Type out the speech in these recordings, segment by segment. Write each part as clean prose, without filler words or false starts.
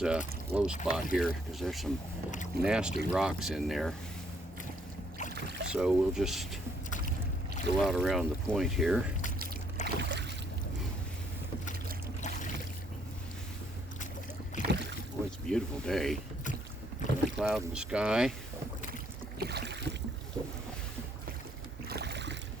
Low spot here because there's some nasty rocks in there. So we'll just go out around the point here. Boy, it's a beautiful day. No cloud in the sky.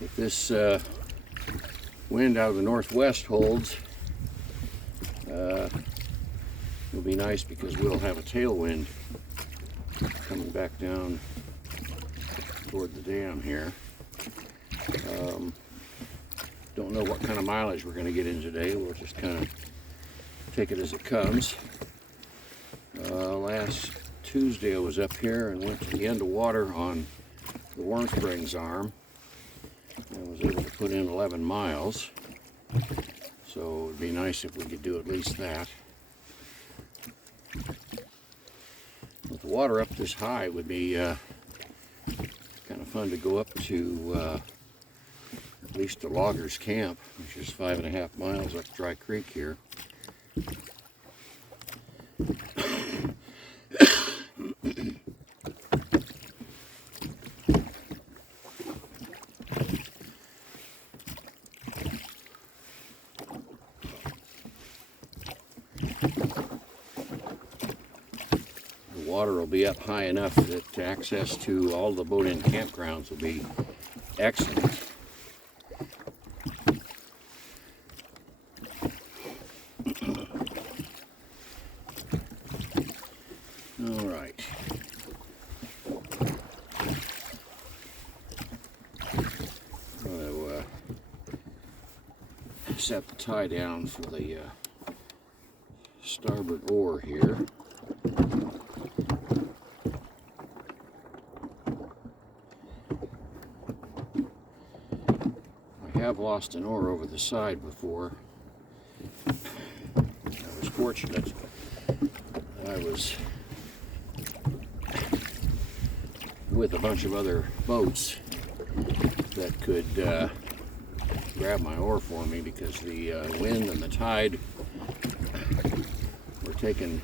If this wind out of the northwest holds, it'll be nice because we'll have a tailwind coming back down toward the dam here. Don't know what kind of mileage we're going to get in today. We'll just kind of take it as it comes. Last Tuesday I was up here and went to the end of water on the Warm Springs arm. I was able to put in 11 miles. So it would be nice if we could do at least that. With the water up this high, it would be kind of fun to go up to at least the loggers camp, which is 5.5 miles up Dry Creek here. Water will be up high enough that access to all the boat-in campgrounds will be excellent. All right. I'm going to set the tie down for the starboard oar here. I've lost an oar over the side before. I was fortunate. I was with a bunch of other boats that could grab my oar for me because the wind and the tide were taking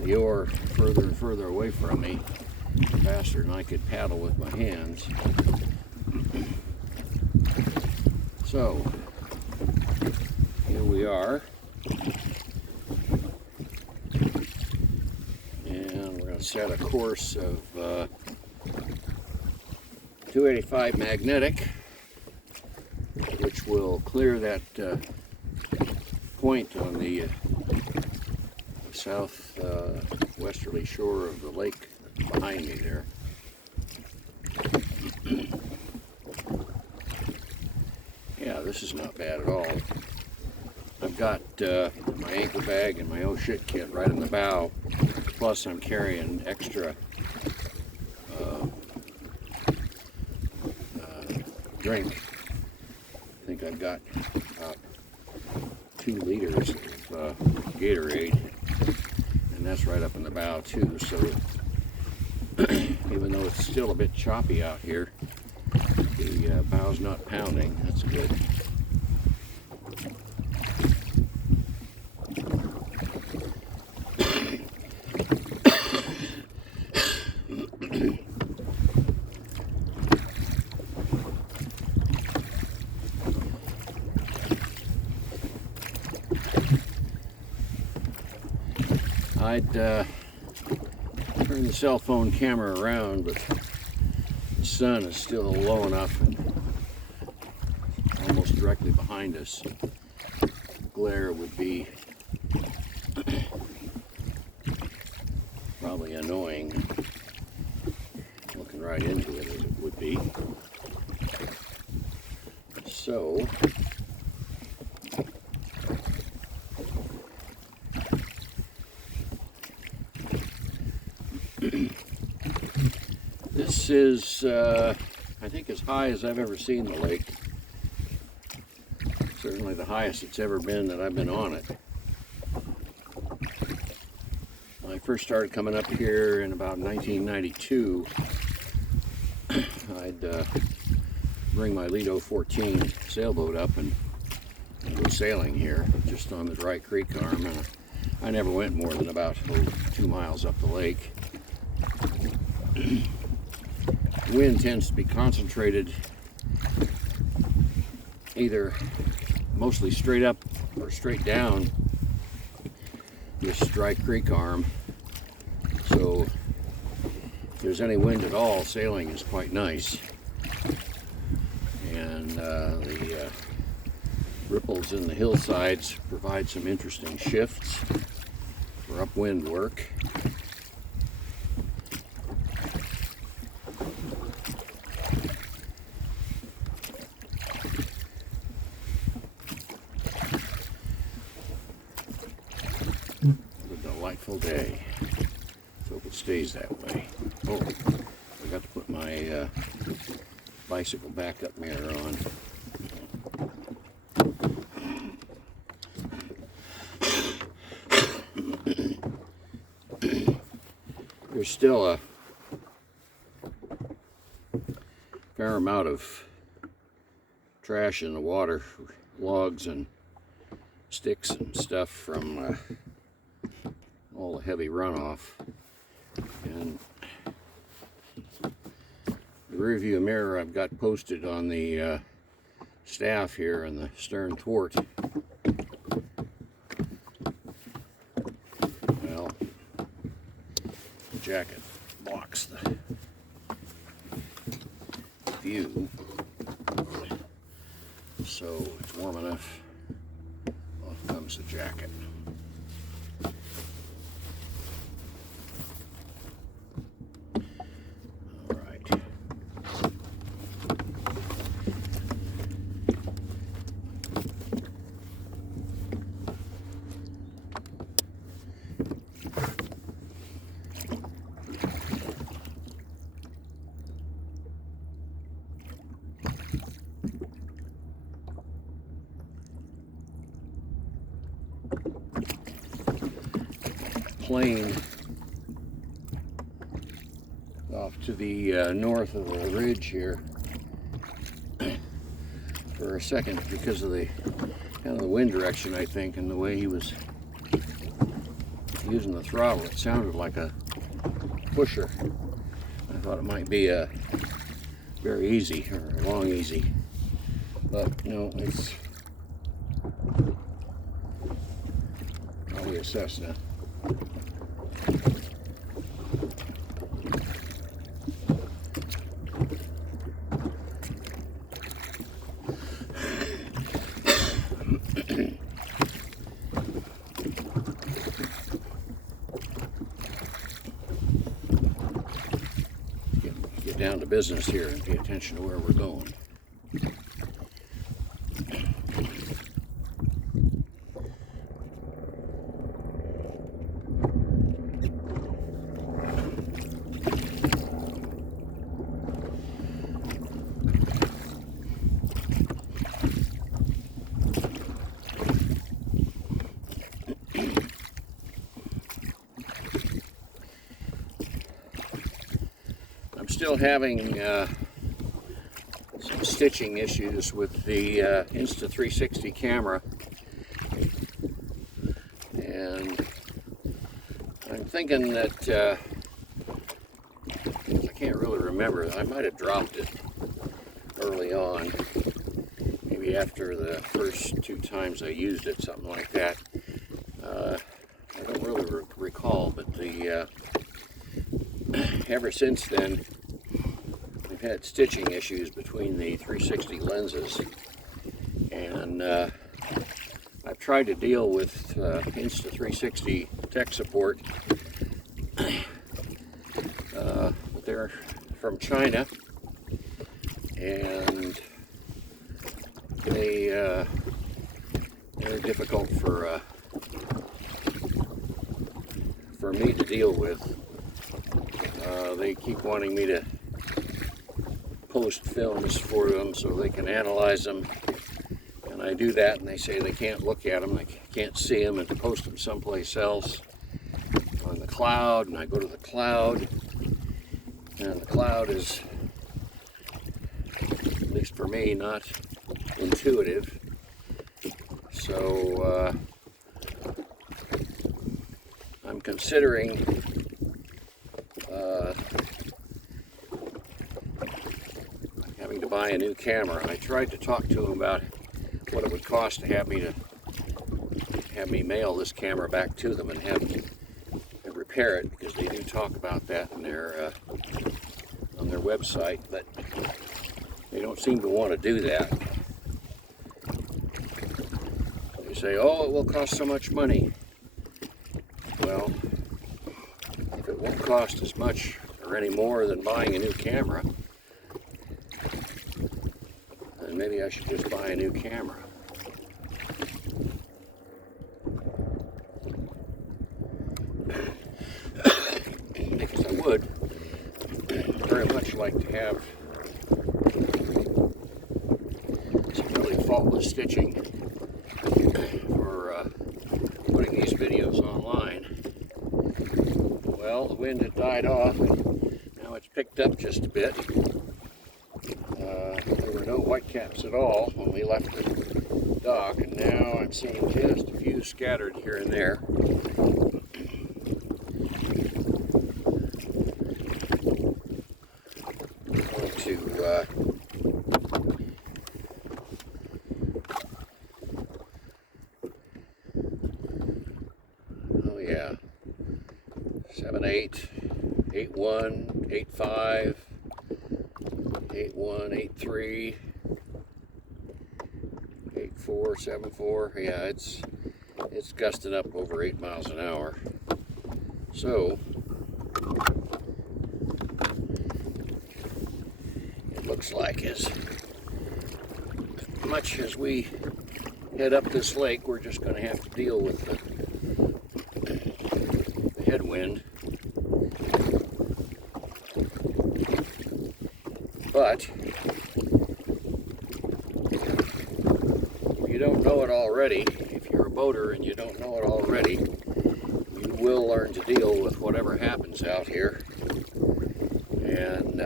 the oar further and further away from me, faster than I could paddle with my hands. So, here we are, and we're going to set a course of 285 magnetic, which will clear that point on the south westerly shore of the lake behind me there. Yeah, this is not bad at all. I've got my anchor bag and my oh shit kit right in the bow, plus I'm carrying extra drink. I think I've got about 2 liters of Gatorade, and that's right up in the bow too, so even though it's still a bit choppy out here, the bow's not pounding. That's good. I'd turn the cell phone camera around, but the sun is still low enough and almost directly behind us. Glare would be probably annoying, looking right into it as it would be. So this is, I think, as high as I've ever seen the lake. Certainly the highest it's ever been that I've been on it. When I first started coming up here in about 1992, I'd bring my Lido 14 sailboat up and go go sailing here, just on the dry creek arm. I never went more than about 2 miles up the lake. The wind tends to be concentrated either mostly straight up or straight down this dry creek arm. So if there's any wind at all, sailing is quite nice. And the ripples in the hillsides provide some interesting shifts for upwind work. What a delightful day. Let's hope it stays that way. Oh, I got to put my bicycle backup mirror on. There's still a fair amount of trash in the water, logs and sticks and stuff from all the heavy runoff. And the rear view mirror I've got posted on the staff here in the stern thwart. Well, the jacket blocks the view, so it's warm enough. Off comes the jacket. Plain off to the north of the ridge here for a second because of the kind of the wind direction, I think, and the way he was using the throttle. It sounded like a pusher. I thought it might be a very easy or a long easy, but no, it's probably a Cessna. Get down to business here and pay attention to where we're going. Still having some stitching issues with the Insta360 camera, and I'm thinking that I can't really remember, I might have dropped it early on, maybe after the first 2 times I used it, something like that. I don't really recall, but the ever since then we've had stitching issues between the 360 lenses, and I've tried to deal with Insta360 tech support, but they're from China, and they're difficult for me to deal with. They keep wanting me to post films for them so they can analyze them, and I do that, and they say they can't look at them, they can't see them, and to post them someplace else on the cloud. And I go to the cloud, and the cloud is, at least for me, not intuitive. So I'm considering having to buy a new camera. I tried to talk to him about what it would cost to have me mail this camera back to them and have them repair it, because they do talk about that in their on their website, but they don't seem to want to do that. They say, oh, it will cost so much money. Well, if it won't cost as much or any more than buying a new camera, then maybe I should just buy a new camera. Because I would very much like to have some really faultless stitching for putting these videos online. Well, the wind had died off, and now it's picked up just a bit. There were no whitecaps at all when we left the dock, and now I'm seeing just a few scattered here and there. Oh yeah, 7.8, 8.1, 8.5, 8.1, 8.3, 8.4, 7.4. Yeah, it's gusting up over 8 miles an hour. So it looks like as much as we head up this lake, we're just going to have to deal with the headwind. But if you don't know it already, if you're a boater and you don't know it already, you will learn to deal with whatever happens out here. And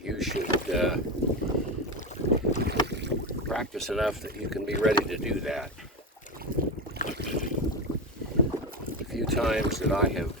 you should practice enough that you can be ready to do that. The few times that I have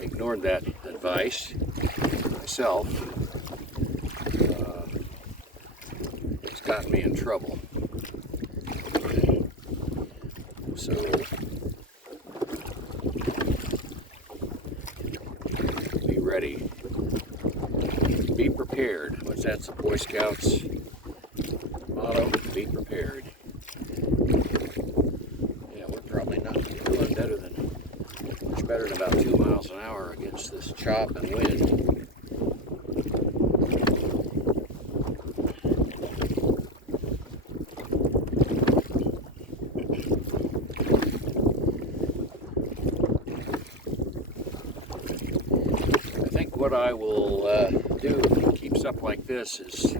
ignored that advice myself, it's gotten me in trouble. So be ready. Be prepared. What's that? The Boy Scouts motto? Be prepared. Yeah, we're probably not doing much better than about 2 miles an hour against this chop and wind. What I will do if it keeps up like this is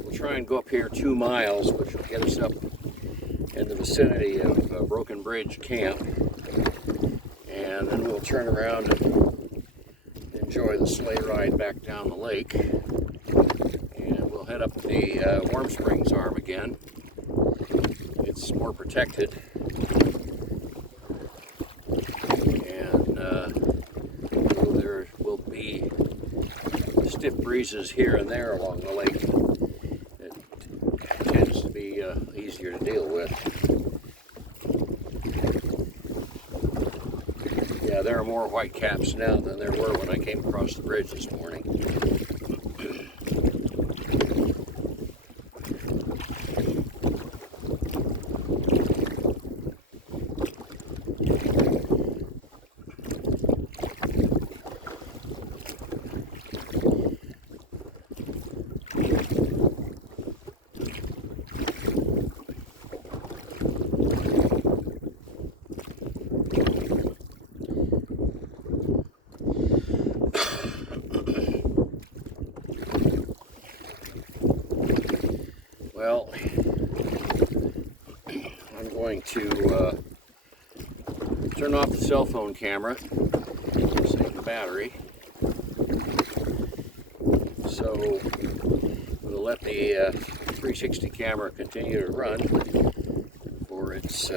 we'll try and go up here 2 miles, which will get us up in the vicinity of Broken Bridge Camp, and then we'll turn around and enjoy the sleigh ride back down the lake, and we'll head up the Warm Springs Arm again. It's more protected, and there will be stiff breezes here and there along the lake. It tends to be easier to deal with. Yeah, there are more whitecaps now than there were when I came across the bridge this morning. Well, I'm going to turn off the cell phone camera, save the battery. So we'll let the 360 camera continue to run for its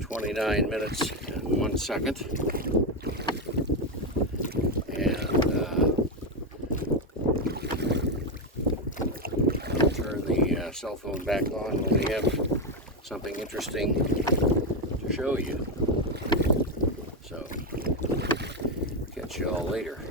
29 minutes and 1 second. And I'll turn the cell phone back on when we have something interesting to show you. So, catch you all later.